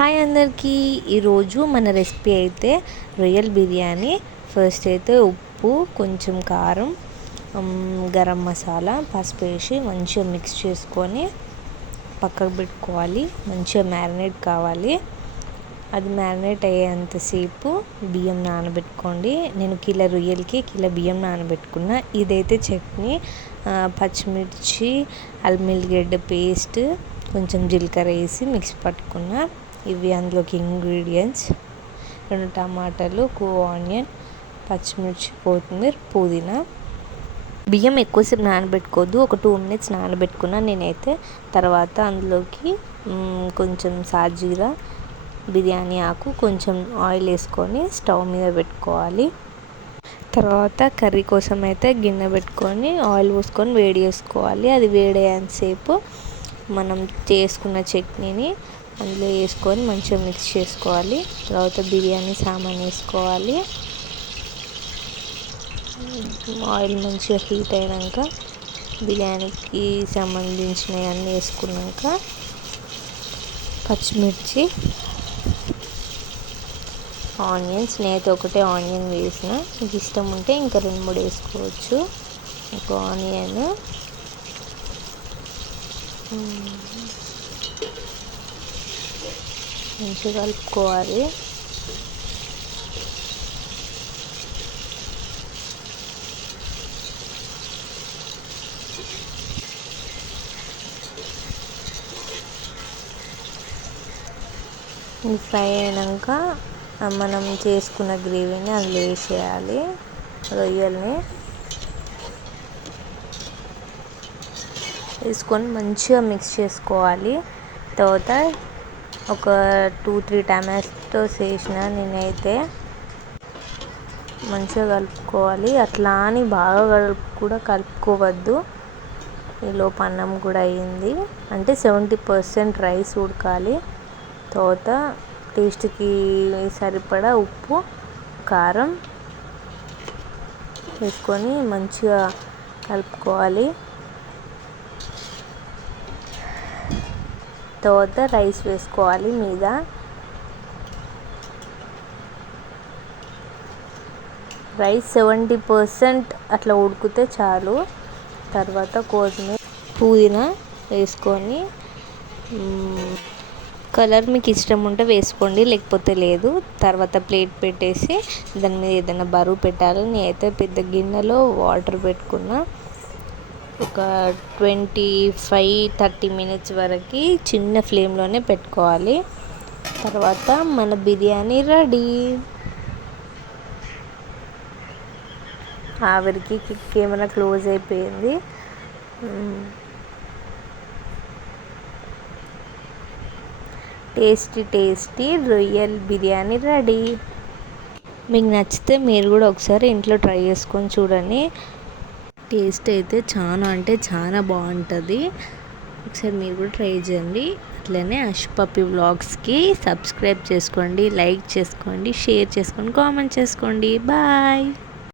Hi అందరికీ. ఈరోజు మన రెసిపీ అయితే రొయ్యల్ బిర్యానీ. ఫస్ట్ అయితే ఉప్పు, కొంచెం కారం, గరం మసాలా, పసుపు వేసి మంచిగా మిక్స్ చేసుకొని పక్కకు పెట్టుకోవాలి. మంచిగా మ్యారినేట్ కావాలి. అది మ్యారినేట్ అయ్యేంతసేపు బియ్యం నానబెట్టుకోండి. నేను కిలో రొయ్యలకి కిలో బియ్యం నానబెట్టుకున్నా. ఇదైతే చట్నీ, పచ్చిమిర్చి, అల్లం ఎల్లిగడ్డ పేస్ట్, కొంచెం జీలకర్ర వేసి మిక్స్ పట్టుకున్నా. ఇవి అందులోకి ఇంగ్రీడియంట్స్: 2 టమాటాలు, 1 ఆనియన్, పచ్చిమిర్చి, కొత్తిమీర, పుదీనా. బియ్యం ఎక్కువసేపు నానబెట్టుకోవద్దు, ఒక 2 మినిట్స్ నానబెట్టుకున్నా నేనైతే. తర్వాత అందులోకి కొంచెం సాజీరా, బిర్యానీ ఆకు, కొంచెం ఆయిల్ వేసుకొని స్టవ్ మీద పెట్టుకోవాలి. తర్వాత కర్రీ కోసం అయితే గిన్నె పెట్టుకొని ఆయిల్ పోసుకొని వేడి చేసుకోవాలి. అది వేడయ్యేంతసేపు మనం చేసుకున్న చట్నీని అందులో వేసుకొని మంచిగా మిక్స్ చేసుకోవాలి. తర్వాత బిర్యానీ సామాన్ వేసుకోవాలి. ఆయిల్ మంచిగా హీట్ అయినాక బిర్యానీకి సంబంధించినవి అన్నీ వేసుకున్నాక పచ్చిమిర్చి, ఆనియన్స్, నేనైతే ఒకటే ఆనియన్ వేసిన. మీకు ఇష్టం ఉంటే ఇంకా 2-3 వేసుకోవచ్చు. ఒక ఆనియన్, మంచిగా కలుపుకోవాలి. ఫ్రై అయినాక మనం చేసుకున్న గ్రేవీని అందులో వేసేయాలి. రొయ్యల్ని వేసుకొని మంచిగా మిక్స్ చేసుకోవాలి. తర్వాత ఒక 2-3 టమాటోస్ వేసిన నేనైతే. మంచిగా కలుపుకోవాలి. అట్లా అని బాగా కలుపుకోవద్దు. ఈలోపు అన్నం కూడా అయ్యింది. అంటే 70% రైస్ ఉడకాలి. తర్వాత టేస్ట్కి సరిపడా ఉప్పు, కారం వేసుకొని మంచిగా కలుపుకోవాలి. తర్వాత రైస్ వేసుకోవాలి మీద. రైస్ 70% అట్లా ఉడికితే చాలు. తర్వాత కొత్తిమీర, పుదీనా వేసుకొని కలర్ మీకు ఇష్టం ఉంటే వేసుకోండి, లేకపోతే లేదు. తర్వాత ప్లేట్ పెట్టేసి దాని మీద ఏదైనా బరువు పెట్టాలి. నేనైతే పెద్ద గిన్నెలో వాటర్ పెట్టుకున్నా. ఒక 25-30 మినిట్స్ వరకు చిన్న ఫ్లేమ్లోనే పెట్టుకోవాలి. తర్వాత మన బిర్యానీ రెడీ. ఆవిరికి కెమెరా క్లోజ్ అయిపోయింది. టేస్టీ రొయ్యల్ బిర్యానీ రెడీ. మీకు నచ్చితే మీరు కూడా ఒకసారి ఇంట్లో ట్రై చేసుకొని చూడండి. టేస్ట్ అయితే చాలా అంటే చాలా బాగుంటుంది. ఒకసారి మీరు కూడా ట్రై చేయండి. అట్లనే అష్పప్పి వ్లాగ్స్కి సబ్స్క్రైబ్ చేసుకోండి, లైక్ చేసుకోండి, షేర్ చేసుకోండి, కామెంట్ చేసుకోండి. బాయ్.